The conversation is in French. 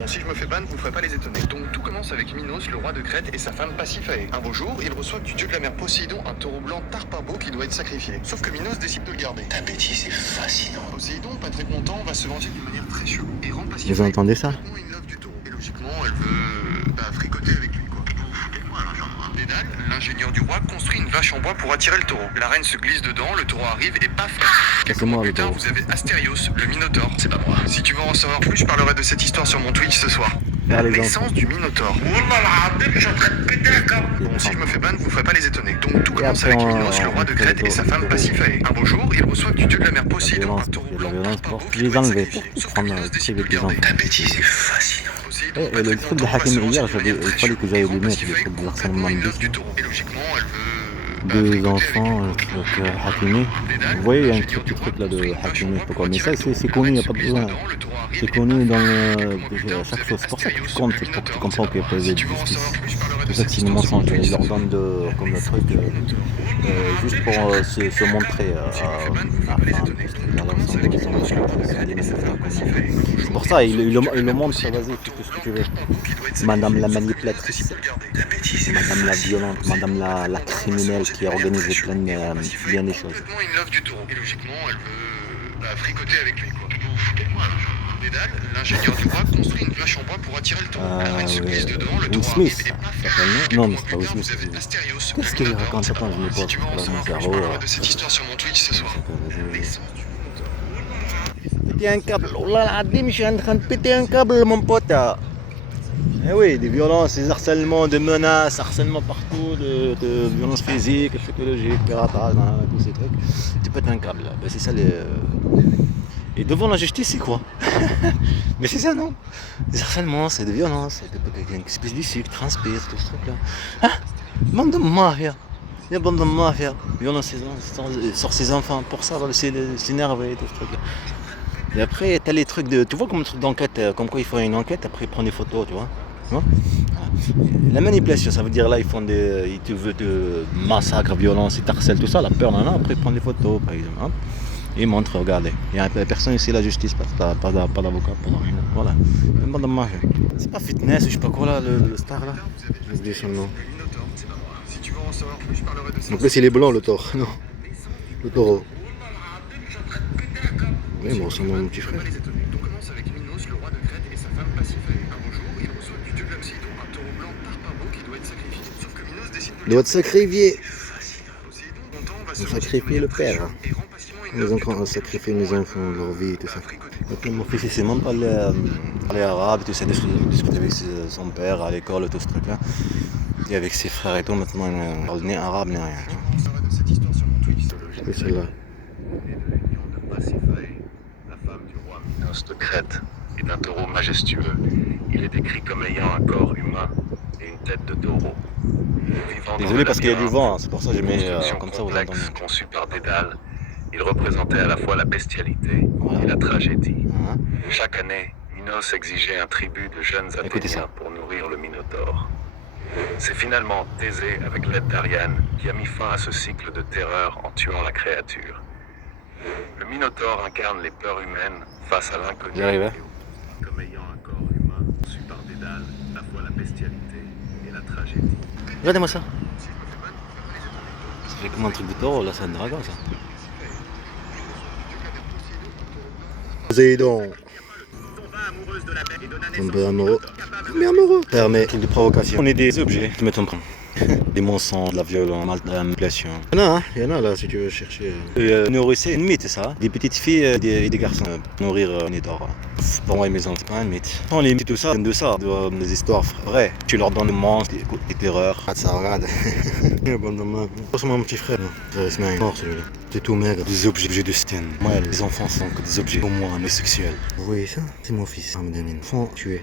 Bon, si je me fais ban, vous ne ferez pas les étonner. Donc tout commence avec Minos, le roi de Crète, et sa femme Pasiphae. Un beau jour, il reçoit du dieu de la mer Poséidon un taureau blanc Tarpabo qui doit être sacrifié. Sauf que Minos décide de le garder. Ta bêtise est fascinant. Poséidon, pas très content, va se venger d'une manière très chelou. Et rend Pasiphae Vous entendez ça? complètement in love du taureau. Et logiquement, elle veut fricoter avec lui, quoi. Vous foutez de moi, là, genre. Dédale, l'ingénieur du roi, construit une vache en bois pour attirer le taureau. La reine se glisse dedans, le taureau arrive et paf. Quelques mois plus tard, vous avez Astérios, le Minotaure. C'est pas moi. Si tu veux en savoir plus, je parlerai de cette histoire sur mon Twitch ce soir. La naissance du Minotaure. Bon, si je me fais ban, vous ne ferez pas les étonner. Donc tout commence avec Minos, le roi de Crète, et sa femme Pasiphae. Un beau jour, ils reçoivent du dieu de la mer Poséidon un taureau blanc Tarpabo qui doit être sacrifié. Sauf que Minos décide de le garder. Ta bêtise est fascinante. Poséidon, Le truc de Hakim hier, il fallait que j'aille lui mettre des trucs de harcèlement de du bus. taureau. Et logiquement, elle veut Deux enfants, truc Hakimi. Vous voyez, il y a un petit truc là de Hakimi, je sais pas quoi. Mais ça, c'est connu, il n'y a pas besoin. C'est connu dans chaque chose. C'est pour ça que tu comptes, c'est pour que tu comprends qu'il n'y a pas de justice. C'est pour ça que c'est une mensonge. Ils leur donnent comme le truc, juste pour se montrer. C'est pour ça, il le montre, vas-y, fais tout ce que tu veux. Madame la manipulatrice, Madame la violente, Madame la criminelle qui a organisé bien des choses. Il love du taureau. Et logiquement, elle veut fricoter avec lui, quoi. Vous foutez de moi, là, genre. Dédale, l'ingénieur du roi, construit une vache en bois pour attirer le taureau. La reine se glisse dedans, le Will taureau Smith, arrive et paf. non, mais c'est pas Will Smith. Vous avez Astérios, Qu'est-ce qu'il raconte? Attends, je me si pose tu veux en mon savoir plus, je cerveau. parlerai de cette histoire sur mon Twitch ce soir. Naissance du Péter un câble, oh là là, je suis en train de péter un câble, mon pote. Eh oui, des violences, des harcèlements, des menaces, harcèlement partout, de violences physiques, psychologiques, piratage, tous ces trucs. Tu pètes un câble là. Ben, c'est ça les. Et devant la justice, c'est quoi? Mais c'est ça, non? Des harcèlements, c'est des violences, c'est une espèce d'issue qui transpire, tout ce truc-là. Hein? Bande de mafia. Il y a bande de mafia. Violence sur ses enfants. Pour ça, va s'énerver, tout ce truc-là. Et après, t'as les trucs de. Tu vois comme le truc d'enquête, comme quoi ils font une enquête, après ils prennent des photos, tu vois. Hein? La manipulation, ça veut dire là, ils te veulent de massacre, violence, ils t'harcèlent, tout ça, la peur, après ils prennent des photos, par exemple. Hein? Et ils montrent, regardez. Il n'y a personne ici, la justice, pas d'avocat, pas rien. Voilà. Même pas de mafia. C'est pas fitness, je sais pas quoi là, le star là. J'ai oublié son nom. Donc là, c'est les blancs, le taureau. Non. Le taureau. Oui, mais on ressemble à mon petit frère. Tout commence avec Minos, le roi de Crète, et sa femme Pasiphae. Un beau jour, il reçoit du dieu de la Poséidon un taureau blanc Tarpabo qui doit être sacrifié. Sauf que Minos décide de Il doit te sacrifier. Poséidon, content, va On se sacrifier le père. et rend passionnément une Les œuvre du enfants ont taureau. sacrifié mes enfants, leur vie, tout ça. Maintenant, mon fils, il sait même pas parler arabe, tout ça, discuter avec son père à l'école, tout ce truc-là. Et avec ses frères et tout, maintenant, il ne parle ni arabe ni rien. On parlera de cette histoire sur mon Twitch. C'est celle-là. Né de l'union de Pasiphae, la femme du roi Minos de Crète, et d'un taureau majestueux, il est décrit comme ayant un corps humain et une tête de taureau. Vivant dans Désolé le parce qu'il y a du labyrinthe, vent, hein, c'est pour ça que j'ai mis construction comme ça, vous complexe entendez. conçue par Dédale, il représentait à la fois la bestialité Voilà. et la tragédie. Hein? Chaque année, Minos exigeait un tribut de jeunes Écoutez ça. Athéniens pour nourrir le Minotaure. C'est finalement Thésée, avec l'aide d'Ariane, qui a mis fin à ce cycle de terreur en tuant la créature. Le Minotaure incarne les peurs humaines face à l'inconnu. J'y arrive, hein. Comme ayant un corps humain conçu par Dédale, à la fois la bestialité et la tragédie. Regardez-moi ça. Ça fait comme un truc de taureau, là, c'est un dragon, ça. Poséidon. Tomber amoureux. Tomber amoureux. Permet de provocation. On est des objets qui mettent en prendre. Des mensonges, de la violence, de la manipulation. Il y en a là si tu veux chercher. Nourrir, une mythe ça. Des petites filles et des garçons. Nourrir un édor. Pour moi, mes enfants, c'est pas un mythe. On les mythes, tout ça, de ça, des histoires vraies. Tu leur donnes des monstres, des terreurs. Regarde ça, regarde. C'est mon petit frère. C'est mort celui-là. C'est tout maigre. Des objets de stène. Moi, les enfants sont que des objets pour moi, mais sexuels. Vous voyez ça? C'est mon fils. Un enfant tué.